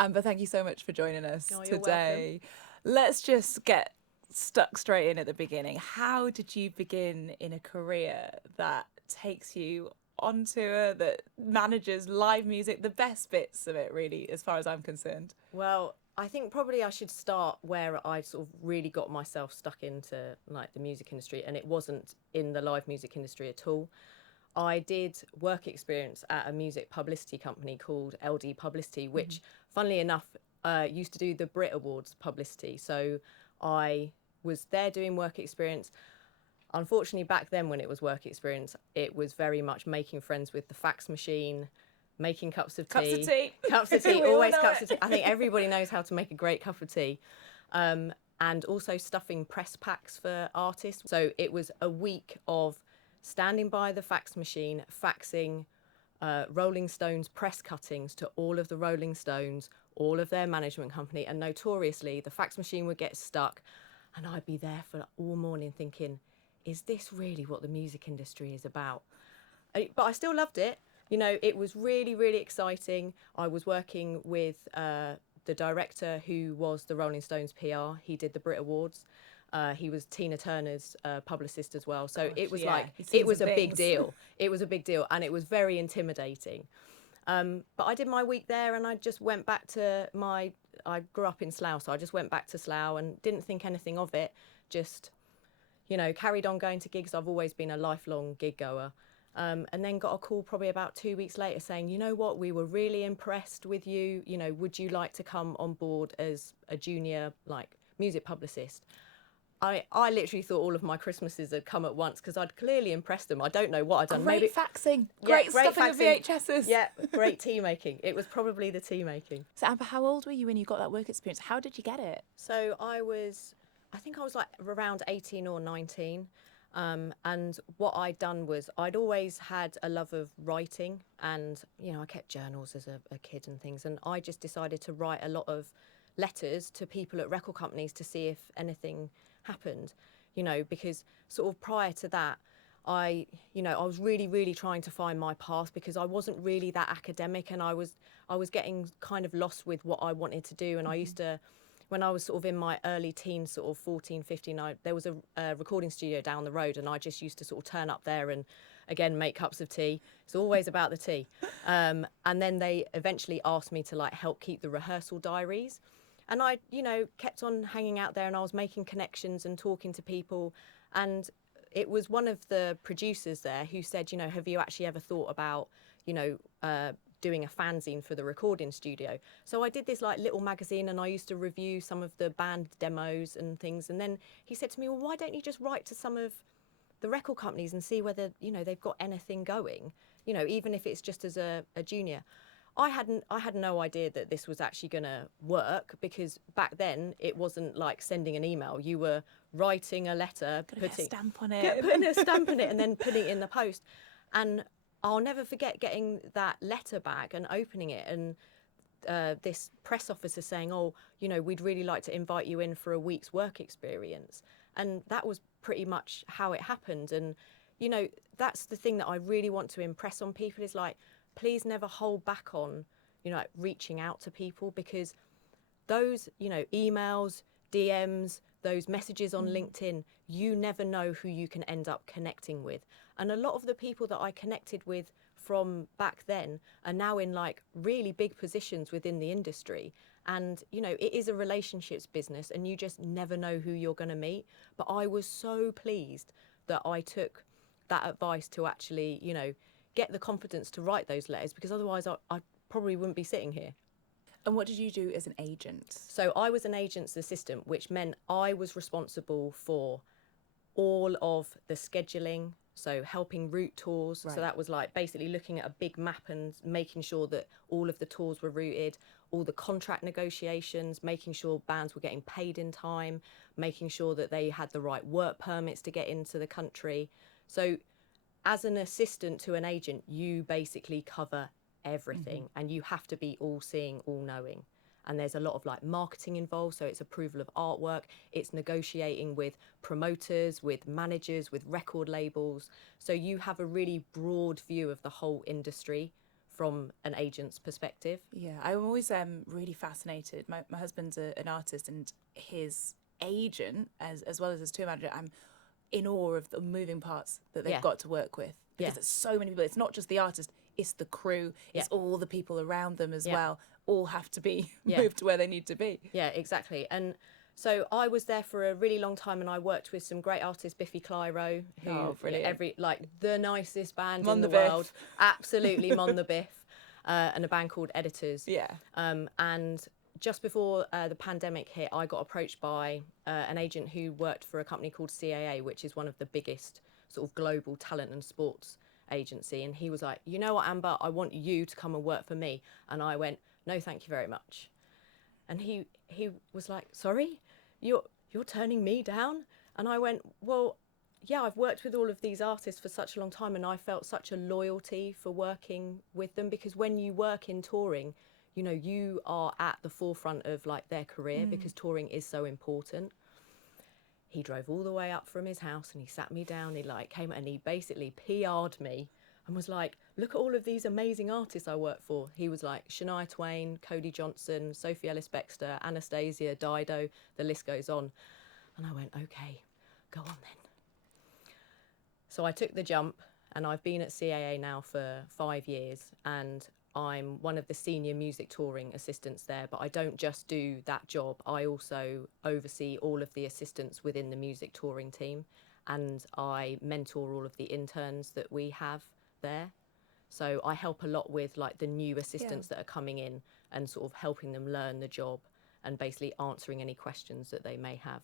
Amber, thank you so much for joining us Oh, you're welcome. today. Let's just get stuck straight in at the beginning. How did you begin in a career that takes you on tour, that manages live music, the best bits of it, really, as far as I'm concerned? Well, I think probably I should start where I sort of really got myself stuck into like the music industry, and it wasn't in the live music industry at all. I did work experience at a music publicity company called LD Publicity, which, funnily enough, used to do the Brit Awards publicity. So I was there doing work experience. Unfortunately, back then when it was work experience, it was very much making friends with the fax machine, making cups of Cups of tea. tea. Cups of tea, We all always know cups of tea. it. I think everybody knows how to make a great cup of tea. And also stuffing press packs for artists. So it was a week of standing by the fax machine, faxing Rolling Stones press cuttings to all of the Rolling Stones, all of their management company. And notoriously, the fax machine would get stuck, and I'd be there for all morning thinking, is this really what the music industry is about? But I still loved it. You know, it was really, really exciting. I was working with the director who was the Rolling Stones PR. He did the Brit Awards. He was Tina Turner's publicist as well. So Gosh, it was yeah, like, he's seen it some was a big things. deal. It was a big deal, and it was very intimidating. But I did my week there, and I just went back to my. I grew up in Slough, so I just went back to Slough and didn't think anything of it. Just, you know, carried on going to gigs. I've always been a lifelong gig goer. And then got a call probably about 2 weeks later saying, you know what, we were really impressed with you. You know, would you like to come on board as a junior, like, music publicist? I literally thought all of my Christmases had come at once because I'd clearly impressed them. I don't know what I'd done. Great Maybe, faxing. yeah, Great great stuffing of faxing. VHSs. Yeah, great tea making. It was probably the tea making. So, Amber, how old were you when you got that work experience? How did you get it? So I think I was like around 18 or 19. And what I'd done was I'd always had a love of writing, and, you know, I kept journals as a kid and things. And I just decided to write a lot of letters to people at record companies to see if anything happened, you know, because sort of prior to that, I was really, really trying to find my path because I wasn't really that academic, and I was getting kind of lost with what I wanted to do. And I used to, when I was sort of in my early teens, sort of 14, 15, there was a recording studio down the road, and I just used to sort of turn up there and, again, make cups of tea. It's always about the tea. And then they eventually asked me to, like, help keep the rehearsal diaries. And I, you know, kept on hanging out there, and I was making connections and talking to people. And it was one of the producers there who said, you know, have you actually ever thought about, you know, doing a fanzine for the recording studio? So I did this like little magazine, and I used to review some of the band demos and things. And then he said to me, well, why don't you just write to some of the record companies and see whether, you know, they've got anything going, you know, even if it's just as a junior. I had no idea that this was actually going to work, because back then it wasn't like sending an email. You were writing a letter, Gotta get a stamp on it. putting a stamp on it, and then putting it in the post. And I'll never forget getting that letter back and opening it, and this press officer saying, oh, you know, we'd really like to invite you in for a week's work experience. And that was pretty much how it happened. And, you know, that's the thing that I really want to impress on people, is like, please never hold back on, you know, like, reaching out to people, because those, you know, emails, DMs, those messages on LinkedIn, you never know who you can end up connecting with. And a lot of the people that I connected with from back then are now in like really big positions within the industry. And, you know, it is a relationships business, and you just never know who you're going to meet. But I was so pleased that I took that advice to actually, you know, get the confidence to write those letters, because otherwise I probably wouldn't be sitting here. And what did you do as an agent? So I was an agent's assistant, which meant I was responsible for all of the scheduling, so helping route tours. Right. So that was like basically looking at a big map and making sure that all of the tours were routed, all the contract negotiations, making sure bands were getting paid in time, making sure that they had the right work permits to get into the country. So as an assistant to an agent, you basically cover everything, and you have to be all seeing, all knowing. And there's a lot of like marketing involved, so it's approval of artwork, it's negotiating with promoters, with managers, with record labels. So you have a really broad view of the whole industry from an agent's perspective. Yeah, I'm always really fascinated. My husband's an artist, and his agent, as well as his tour manager, I'm in awe of the moving parts that they've Yeah. got to work with, because Yeah. it's so many people. It's not just the artist, it's the crew, it's Yeah. all the people around them as Yeah. well. All have to be Yeah. moved to where they need to be. Yeah, exactly. And so I was there for a really long time, and I worked with some great artists, Biffy Clyro, who Oh, brilliant. like the nicest band Mon in the the Biff. world, absolutely Mon the Biff, and a band called Editors. Yeah. And just before the pandemic hit, I got approached by an agent who worked for a company called CAA, which is one of the biggest sort of global talent and sports agency. And he was like, you know what, Amber, I want you to come and work for me. And I went, no, thank you very much. And he was like, sorry, you're turning me down? And I went, well, yeah, I've worked with all of these artists for such a long time, and I felt such a loyalty for working with them, because when you work in touring, you know, you are at the forefront of like their career, because touring is so important. He drove all the way up from his house and he sat me down. He like came and he basically PR'd me and was like, look at all of these amazing artists I work for. He was like Shania Twain, Cody Johnson, Sophie Ellis-Bextor, Anastasia, Dido, the list goes on. And I went, okay, go on then. So I took the jump, and I've been at CAA now for 5 years, and I'm one of the senior music touring assistants there, but I don't just do that job. I also oversee all of the assistants within the music touring team, and I mentor all of the interns that we have there. So I help a lot with like the new assistants that are coming in, and sort of helping them learn the job and basically answering any questions that they may have.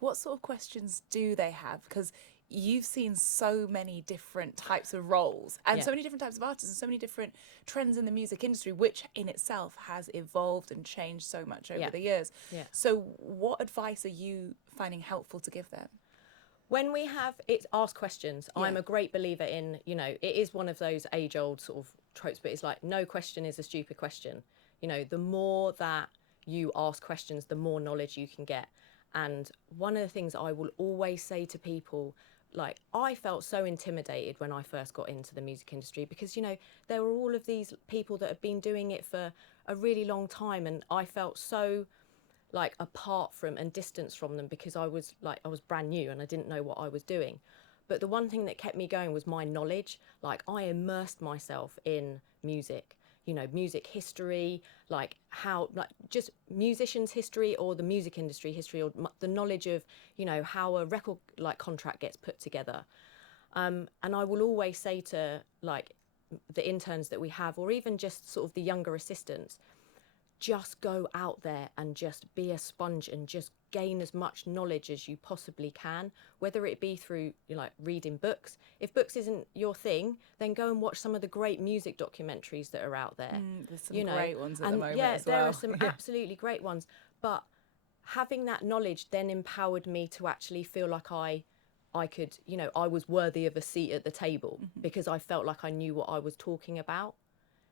What sort of questions do they have? Because you've seen so many different types of roles and so many different types of artists and so many different trends in the music industry, which in itself has evolved and changed so much over the years. Yeah. So what advice are you finding helpful to give them? When we have it, ask questions. I'm a great believer in, you know, it is one of those age-old sort of tropes, but it's like no question is a stupid question. You know, the more that you ask questions, the more knowledge you can get. And one of the things I will always say to people, like, I felt so intimidated when I first got into the music industry, because, you know, there were all of these people that have been doing it for a really long time, and I felt so like apart from and distanced from them, because I was brand new and I didn't know what I was doing. But the one thing that kept me going was my knowledge. Like, I immersed myself in music, you know, music history, like how, like just musicians' history or the music industry history, or the knowledge of, you know, how a record like contract gets put together. And I will always say to like the interns that we have, or even just sort of the younger assistants, just go out there and just be a sponge and just gain as much knowledge as you possibly can, whether it be through, you know, like reading books. If books isn't your thing, then go and watch some of the great music documentaries that are out there. There's some great ones at the moment yeah, as well. there are some absolutely great ones. But having that knowledge then empowered me to actually feel like I could, you know, I was worthy of a seat at the table, because I felt like I knew what I was talking about.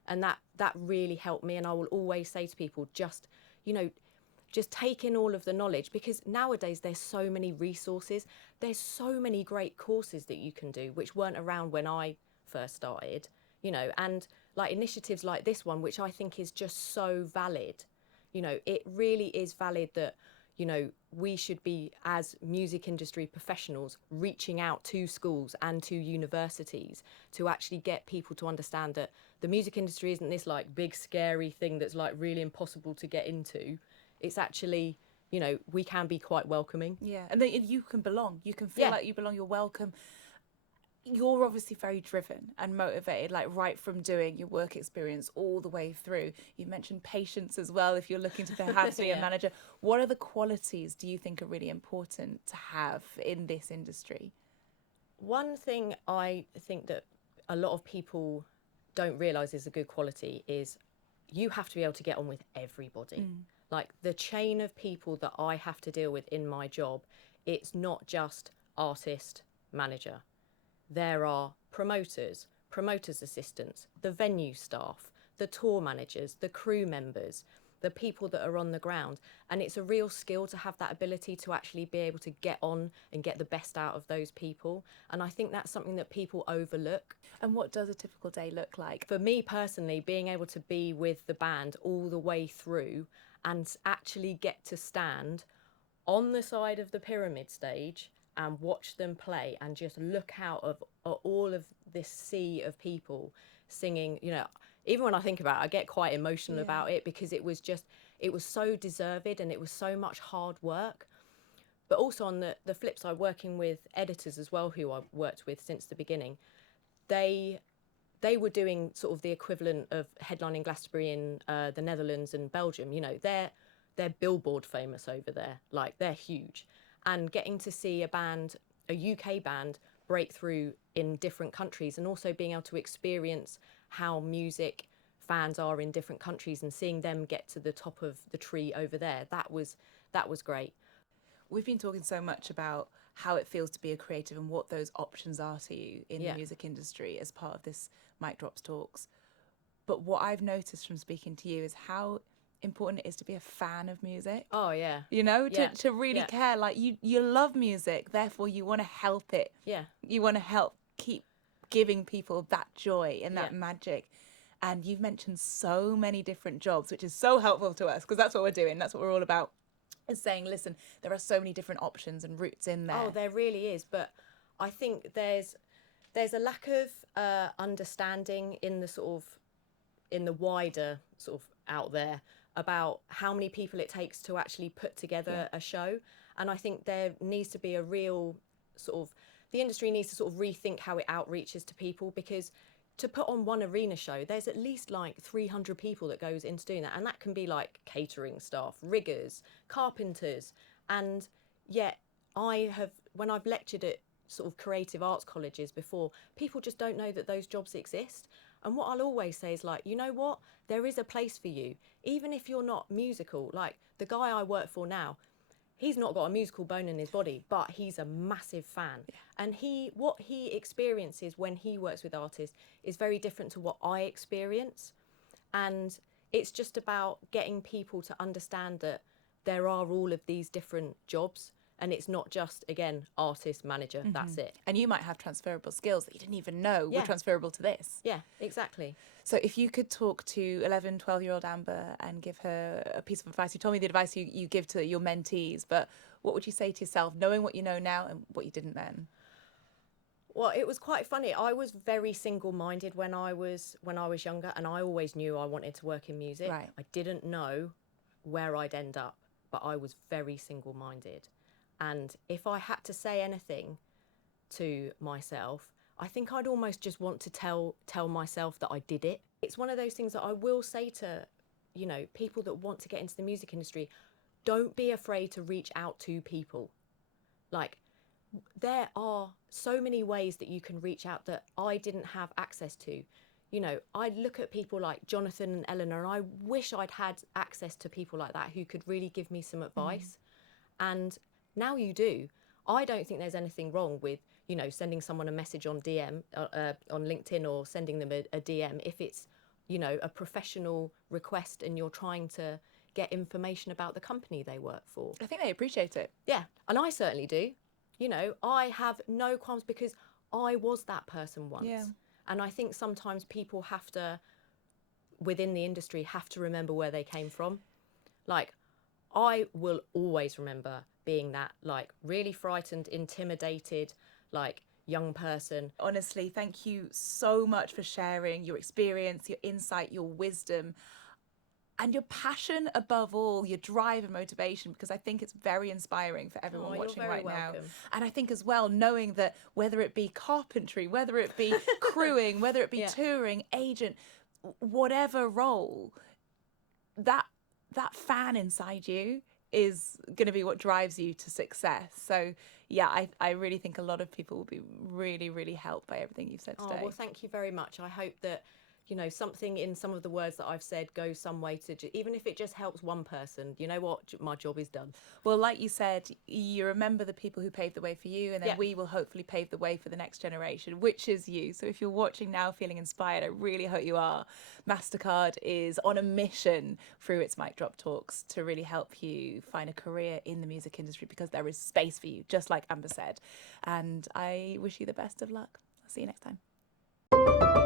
And that really helped me. And I will always say to people, just, you know, just take in all of the knowledge, because nowadays there's so many resources. There's so many great courses that you can do, which weren't around when I first started, you know, and like initiatives like this one, which I think is just so valid. You know, it really is valid that, you know, we should be, as music industry professionals, reaching out to schools and to universities to actually get people to understand that the music industry isn't this like big scary thing that's like really impossible to get into. It's actually, you know, we can be quite welcoming. Yeah, and then you can belong. You can feel like you belong. You're welcome. You're obviously very driven and motivated, like right from doing your work experience all the way through. You mentioned patience as well, if you're looking to perhaps be a manager. What other qualities do you think are really important to have in this industry? One thing I think that a lot of people don't realise is a good quality is you have to be able to get on with everybody. Like the chain of people that I have to deal with in my job, it's not just artist, manager. There are promoters, promoters' assistants, the venue staff, the tour managers, the crew members, the people that are on the ground. And it's a real skill to have that ability to actually be able to get on and get the best out of those people. And I think that's something that people overlook. And what does a typical day look like? For me personally, being able to be with the band all the way through and actually get to stand on the side of the pyramid stage and watch them play and just look out of all of this sea of people singing, you know, even when I think about it, I get quite emotional about it, because it was so deserved and it was so much hard work. But also on the flip side, working with editors as well, who I've worked with since the beginning, they were doing sort of the equivalent of headlining Glastonbury in the Netherlands and Belgium. You know, they're Billboard famous over there, like they're huge. And getting to see a UK band break through in different countries, and also being able to experience how music fans are in different countries and seeing them get to the top of the tree over there, that was great. We've been talking so much about how it feels to be a creative and what those options are to you in the music industry as part of this Mic Drops Talks. But what I've noticed from speaking to you is how important it is to be a fan of music. Oh yeah. You know, to really care. Like you love music, therefore you want to help it. Yeah. You want to help keep giving people that joy and that magic. And you've mentioned so many different jobs, which is so helpful to us, because that's what we're doing. That's what we're all about. Is saying, listen, there are so many different options and routes in there. Oh, there really is. But I think there's a lack of understanding in the wider sort of out there about how many people it takes to actually put together a show. And I think there needs to be a real the industry needs to sort of rethink how it outreaches to people, because to put on one arena show, there's at least like 300 people that goes into doing that. And that can be like catering staff, riggers, carpenters. And yet when I've lectured at sort of creative arts colleges before, people just don't know that those jobs exist. And what I'll always say is, like, you know what? There is a place for you. Even if you're not musical, like the guy I work for now, he's not got a musical bone in his body, but he's a massive fan. Yeah. And what he experiences when he works with artists is very different to what I experience. And it's just about getting people to understand that there are all of these different jobs. And it's not just, again, artist, manager, that's it. And you might have transferable skills that you didn't even know were transferable to this. Yeah, exactly. So if you could talk to 11, 12-year-old Amber and give her a piece of advice, you told me the advice you give to your mentees, but what would you say to yourself, knowing what you know now and what you didn't then? Well, it was quite funny. I was very single-minded when I was younger, and I always knew I wanted to work in music. Right. I didn't know where I'd end up, but I was very single-minded. And if I had to say anything to myself, I think I'd almost just want to tell myself that I did it. It's one of those things that I will say to, you know, people that want to get into the music industry, don't be afraid to reach out to people. Like, there are so many ways that you can reach out that I didn't have access to. You know, I look at people like Jonathan and Eleanor, and I wish I'd had access to people like that who could really give me some advice. And now you do. I don't think there's anything wrong with, you know, sending someone a message on DM, on LinkedIn, or sending them a DM if it's, you know, a professional request and you're trying to get information about the company they work for. I think they appreciate it. Yeah, and I certainly do. You know, I have no qualms because I was that person once. Yeah. And I think sometimes people have to, within the industry, have to remember where they came from. Like, I will always remember being that, like, really frightened, intimidated, like, young person. Honestly, thank you so much for sharing your experience, your insight, your wisdom, and your passion above all, your drive and motivation, because I think it's very inspiring for everyone watching right now. And I think as well, knowing that whether it be carpentry, whether it be crewing, whether it be touring, agent, whatever role, that fan inside you is going to be what drives you to success. So yeah, I really think a lot of people will be really, really helped by everything you've said today. Oh, well, thank you very much. I hope that, you know, something in some of the words that I've said goes some way to, even if it just helps one person, you know what, my job is done. Well, like you said, you remember the people who paved the way for you, and then Yeah. we will hopefully pave the way for the next generation, which is you. So if you're watching now feeling inspired, I really hope you are. Mastercard is on a mission through its Mic Drop Talks to really help you find a career in the music industry, because there is space for you, just like Amber said. And I wish you the best of luck. I'll see you next time.